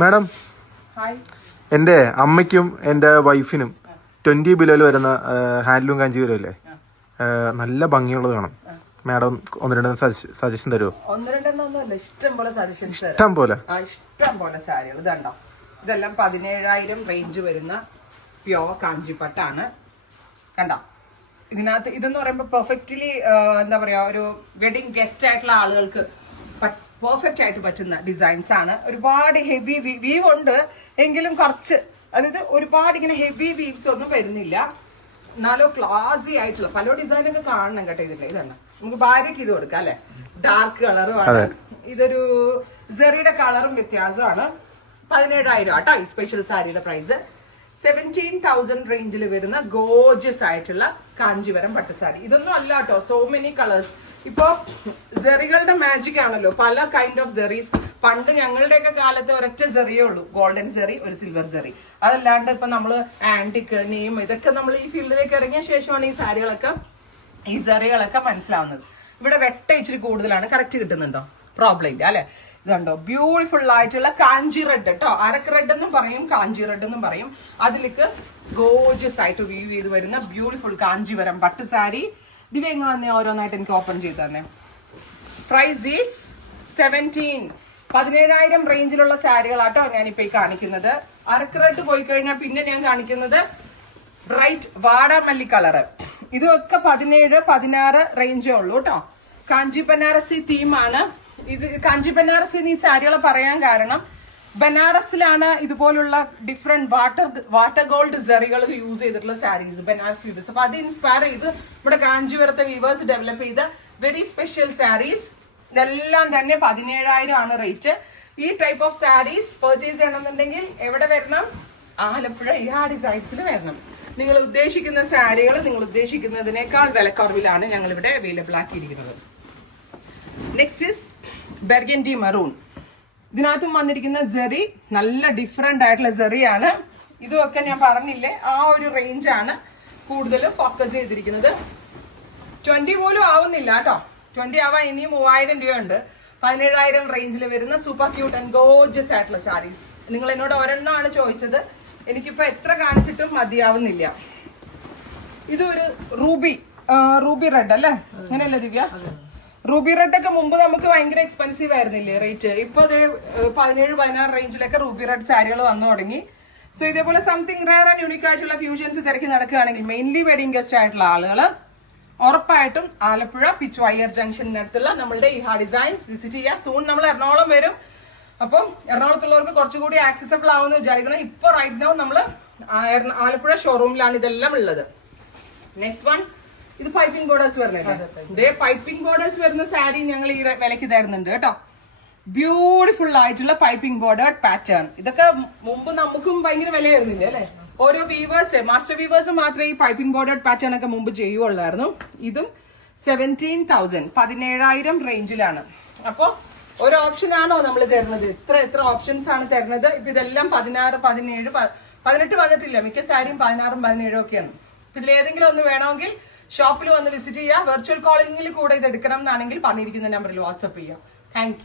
Madam, എൻ്റെ അമ്മയ്ക്കും എൻ്റെ വൈഫിനും 20 ബിലോയിൽ വരുന്ന ഹാൻഡ്ലൂം കാഞ്ചീപുരമില്ലേ, നല്ല ഭംഗിയുള്ളത് വേണം. മാഡം ഒന്ന് രണ്ട് സജഷൻ തരുമോ? ഒന്ന് രണ്ടെണ്ണൊന്നുമല്ല, ഇഷ്ടം പോലെ സജഷൻസ്. ഇഷ്ടം പോലെ സാരികൾ ഇതുണ്ടോ. ഇതെല്ലാം 17,000 റേഞ്ച് വരുന്ന പ്യോർ കാഞ്ചിപ്പട്ടാണ്. കണ്ടോ, ഇതിനകത്ത് ഇതെന്ന് പറയുമ്പോൾ പെർഫെക്റ്റ്ലി എന്താ പറയാ, ഒരു വെഡിങ് ഗസ്റ്റ് ആയിട്ടുള്ള ആളുകൾക്ക് പെർഫെക്റ്റ് ആയിട്ട് പറ്റുന്ന ഡിസൈൻസ് ആണ്. ഒരുപാട് ഹെവി വീവ് ഉണ്ട് എങ്കിലും കുറച്ച്, അതായത് ഒരുപാട് ഇങ്ങനെ ഹെവി വീവ്സ് ഒന്നും വരുന്നില്ല. എന്നാലോ ക്ലാസി ആയിട്ടുള്ള പല ഡിസൈനൊക്കെ കാണണം കേട്ടോ. ഇതില്ലേ, ഇതാണ് നമുക്ക് ഭാര്യക്ക് ഇത് കൊടുക്കാം അല്ലെ. ഡാർക്ക് കളറുമാണ്. ഇതൊരു സെറിയുടെ കളറും വ്യത്യാസമാണ്. 17,000 ആട്ടോ ഈ സ്പെഷ്യൽ സാരിയുടെ പ്രൈസ്. 17,000 റേഞ്ചിൽ വരുന്ന ഗോർജിയസ് ആയിട്ടുള്ള കാഞ്ചീവരം പട്ടുസാരി. ഇതൊന്നും അല്ല കേട്ടോ, സോ മെനി കളേഴ്സ്. ഇപ്പൊ സെറികളുടെ മാജിക് ആണല്ലോ, പല കൈൻഡ് ഓഫ് സെറീസ്. പണ്ട് ഞങ്ങളുടെയൊക്കെ കാലത്ത് ഒരൊറ്റ സെറിയേ ഉള്ളൂ, ഗോൾഡൻ സെറി, ഒരു സിൽവർ സെറി. അതല്ലാണ്ട് ഇപ്പൊ നമ്മള് ആന്റിക് നെയിം ഇതൊക്കെ നമ്മൾ ഈ ഫീൽഡിലേക്ക് ഇറങ്ങിയ ശേഷമാണ് ഈ സെറികളൊക്കെ മനസ്സിലാവുന്നത്. ഇവിടെ വെട്ട ഇച്ചിരി കൂടുതലാണ്. കറക്റ്റ് കിട്ടുന്നുണ്ടോ? പ്രോബ്ലം ഇല്ല അല്ലെ. ഇതുണ്ടോ, ബ്യൂട്ടിഫുൾ ആയിട്ടുള്ള കാഞ്ചി റെഡ് കേട്ടോ. അരക്ക് റെഡ് എന്നും പറയും, കാഞ്ചി റെഡ് എന്നും പറയും. അതിലേക്ക് ഗോർജിയസ് ആയിട്ട് വ്യൂ ചെയ്ത് വരുന്ന ബ്യൂട്ടിഫുൾ കാഞ്ചീവരം പട്ടുസാരി. ദിവ്യ എങ്ങനെ തന്നെ ഓരോന്നായിട്ട് എനിക്ക് ഓപ്പൺ ചെയ്ത് തന്നെ. പ്രൈസ് ഈസ് 17,000 റേഞ്ചിലുള്ള സാരികളാട്ടോ ഞാനിപ്പോ ഈ കാണിക്കുന്നത്. അരക്ക് റെഡ് പോയി കഴിഞ്ഞാൽ പിന്നെ ഞാൻ കാണിക്കുന്നത് ബ്രൈറ്റ് വാടാമല്ലി കളറ്. ഇതൊക്കെ 17, 16 റേഞ്ചേ ഉള്ളൂ കേട്ടോ. കാഞ്ചി ബനാറസി തീമാണ് ഇത്. കാഞ്ചി ബനാറസി ഈ സാരികളെ പറയാൻ കാരണം, ബനാറസിലാണ് ഇതുപോലുള്ള ഡിഫറെന്റ് വാട്ടർ ഗോൾഡ് സെറികൾ യൂസ് ചെയ്തിട്ടുള്ള സാരീസ്, ബനാറസ് വീവേഴ്സ്. അപ്പൊ അത് ഇൻസ്പയർ ചെയ്ത് ഇവിടെ കാഞ്ചീപുരത്തെ വീവേഴ്സ് ഡെവലപ്പ് ചെയ്ത വെരി സ്പെഷ്യൽ സാരീസ്. ഇതെല്ലാം തന്നെ 17,000 ആണ് റേറ്റ്. ഈ ടൈപ്പ് ഓഫ് സാരീസ് പർച്ചേസ് ചെയ്യണമെന്നുണ്ടെങ്കിൽ എവിടെ വരണം? ആലപ്പുഴ ഇഹാ ഡിസൈൻസിൽ വരണം. നിങ്ങൾ ഉദ്ദേശിക്കുന്ന സാരികൾ നിങ്ങൾ ഉദ്ദേശിക്കുന്നതിനേക്കാൾ വിലക്കുറവിലാണ് ഞങ്ങൾ ഇവിടെ അവൈലബിൾ ആക്കിയിരിക്കുന്നത്. Next is burgundy maroon. ഇതിനകത്തും വന്നിരിക്കുന്ന സെറി നല്ല ഡിഫറെന്റ് ആയിട്ടുള്ള സെറിയാണ്. ഇതൊക്കെ ഞാൻ പറഞ്ഞില്ലേ, ആ ഒരു റേഞ്ചാണ് കൂടുതലും ഫോക്കസ് ചെയ്തിരിക്കുന്നത്. 20 പോലും ആവുന്നില്ല കേട്ടോ. 20 ആവാൻ ഇനിയും 3,000 രൂപയുണ്ട്. 17,000 റേഞ്ചിൽ വരുന്ന സൂപ്പർ ക്യൂട്ട് ആൻഡ് ഗോർജിയസ് ആയിട്ടുള്ള സാരീസ്. നിങ്ങൾ എന്നോട് ഒരെണ്ണമാണ് ചോദിച്ചത്, എനിക്കിപ്പോ എത്ര കാണിച്ചിട്ടും മതിയാവുന്നില്ല. ഇതൊരു റൂബി റെഡ് അല്ലേ, അങ്ങനെയല്ലേ ദിവ്യ? റൂബി റെഡ് ഒക്കെ മുമ്പ് നമുക്ക് ഭയങ്കര എക്സ്പെൻസീവ് ആയിരുന്നില്ലേ റേറ്റ്? ഇപ്പൊ 17-16 റേഞ്ചിലൊക്കെ റൂബി റെഡ് സാരികൾ വന്നു തുടങ്ങി. സോ ഇതേപോലെ സംതിങ് റയർ ആൻഡ് യൂണിക് ആയിട്ടുള്ള ഫ്യൂഷൻസ് തിരക്കി നടക്കുകയാണെങ്കിൽ, മെയിൻലി വെഡിങ് ഗസ്റ്റ് ആയിട്ടുള്ള ആളുകൾ ഉറപ്പായിട്ടും ആലപ്പുഴ പിച്ച് വയർ ജംഗ്ഷനടുത്തുള്ള നമ്മളുടെ ഇഹാ ഡിസൈൻസ് വിസിറ്റ് ചെയ്യുക. സൂൺ നമ്മൾ എറണാകുളം വരും. അപ്പം എറണാകുളത്തുള്ളവർക്ക് കുറച്ചുകൂടി ആക്സസബിൾ ആവുമെന്ന് വിചാരിക്കണം. ഇപ്പൊ റൈറ്റ് നൗ നമ്മൾ ആലപ്പുഴ ഷോറൂമിലാണ് ഇതെല്ലാം ഉള്ളത്. നെക്സ്റ്റ് വൺ, ഇത് പൈപ്പിംഗ് ബോർഡേഴ്സ് വരുന്നത്. പൈപ്പിംഗ് ബോർഡേഴ്സ് വരുന്ന സാരി ഞങ്ങൾ ഈ വിലക്ക് തരുന്നുണ്ട് കേട്ടോ. ബ്യൂട്ടിഫുൾ ആയിട്ടുള്ള പൈപ്പിംഗ് ബോർഡർ പാറ്റേൺ. ഇതൊക്കെ മുമ്പ് നമുക്കും ഭയങ്കര വിലയായിരുന്നില്ലേ അല്ലെ? ഓരോ വീവേഴ്സ്, മാസ്റ്റർ വീവേഴ്സ് മാത്രമേ ഈ പൈപ്പിംഗ് ബോർഡർ പാറ്റേൺ ഒക്കെ മുമ്പ് ചെയ്യുള്ളായിരുന്നു. ഇതും 17,000 17,000 റേഞ്ചിലാണ്. അപ്പൊ ഒരു ഓപ്ഷൻ ആണോ നമ്മൾ തരുന്നത്? എത്ര ഓപ്ഷൻസ് ആണ് തരുന്നത്? ഇപ്പൊ ഇതെല്ലാം 16, 17, 18 വന്നിട്ടില്ല. മിക്ക സാരിയും 16, 17 ഒക്കെയാണ്. ഇതിലേതെങ്കിലും ഒന്ന് വേണമെങ്കിൽ ഷോപ്പിൽ വന്ന് വിസിറ്റ് ചെയ്യുക. വെർച്വൽ കോളിംഗിൽ കൂടെ ഇത് എടുക്കണം എന്നാണെങ്കിൽ പറഞ്ഞിരിക്കുന്ന നമ്പറിൽ വാട്സ്ആപ്പ് ചെയ്യുക. Thank you.